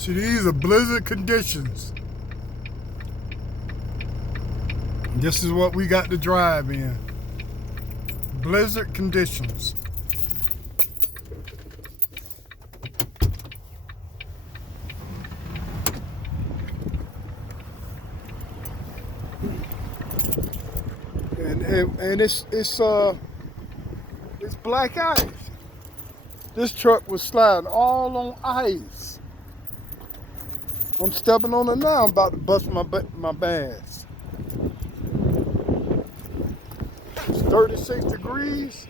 See, these are blizzard conditions. This is what we got to drive in. Blizzard conditions. And it's black ice. This truck was sliding all on ice. I'm stepping on it now. I'm about to bust my ass. It's 36 degrees.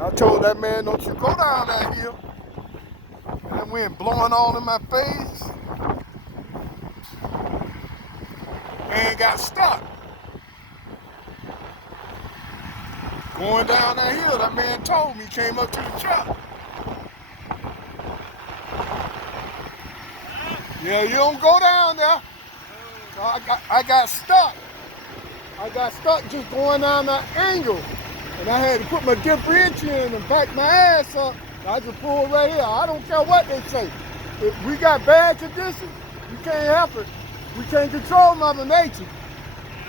I told that man, don't you go down that hill. And that wind blowing all in my face. Man got stuck. Going down that hill, that man told me, came up to the truck. Yeah, you don't go down there. So I got stuck. I got stuck just going down that angle. And I had to put my differential in and back my ass up. I just pulled right here. I don't care what they say. If we got bad conditions, you can't help it. We can't control Mother Nature. Yeah,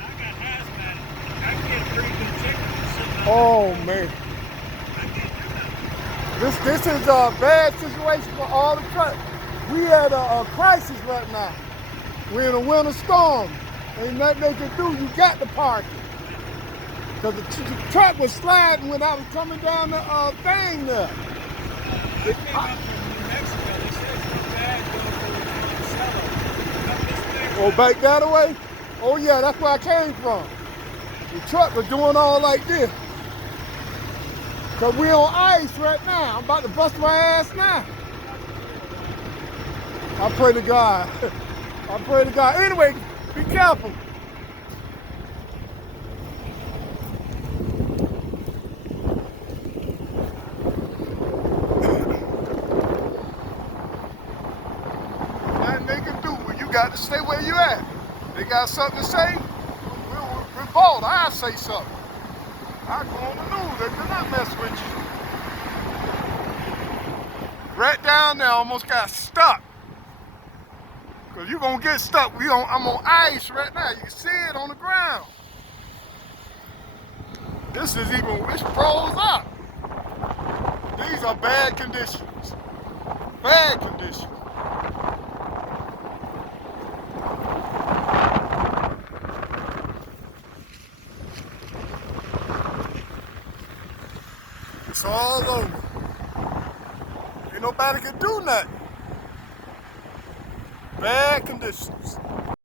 I got hazmat. I can get a pretty good ticket for sitting out Oh man. I can't do that. This is a bad situation for all the trucks. We had a crisis right now. We're in a winter storm. Ain't nothing they can do. You got to park it. Because the truck was sliding when I was coming down the thing there. I came up from New Mexico. They said it's too bad going to Monticello. Up this way. Oh, back that way? Oh yeah, that's where I came from. The truck was doing all like this. Because we're on ice right now. I'm about to bust my ass now. I pray to God. I pray to God. Anyway, be careful. Nothing they can do. Well, you got to stay where you at. They got something to say, we'll revolt. I say something. I go on the news. They do not mess with you. Right down there, almost got stuck. Cause you're gonna get stuck. I'm on ice right now. You can see it on the ground. This is it's froze up. These are bad conditions. Bad conditions. It's all over. Ain't nobody can do nothing. Bad conditions.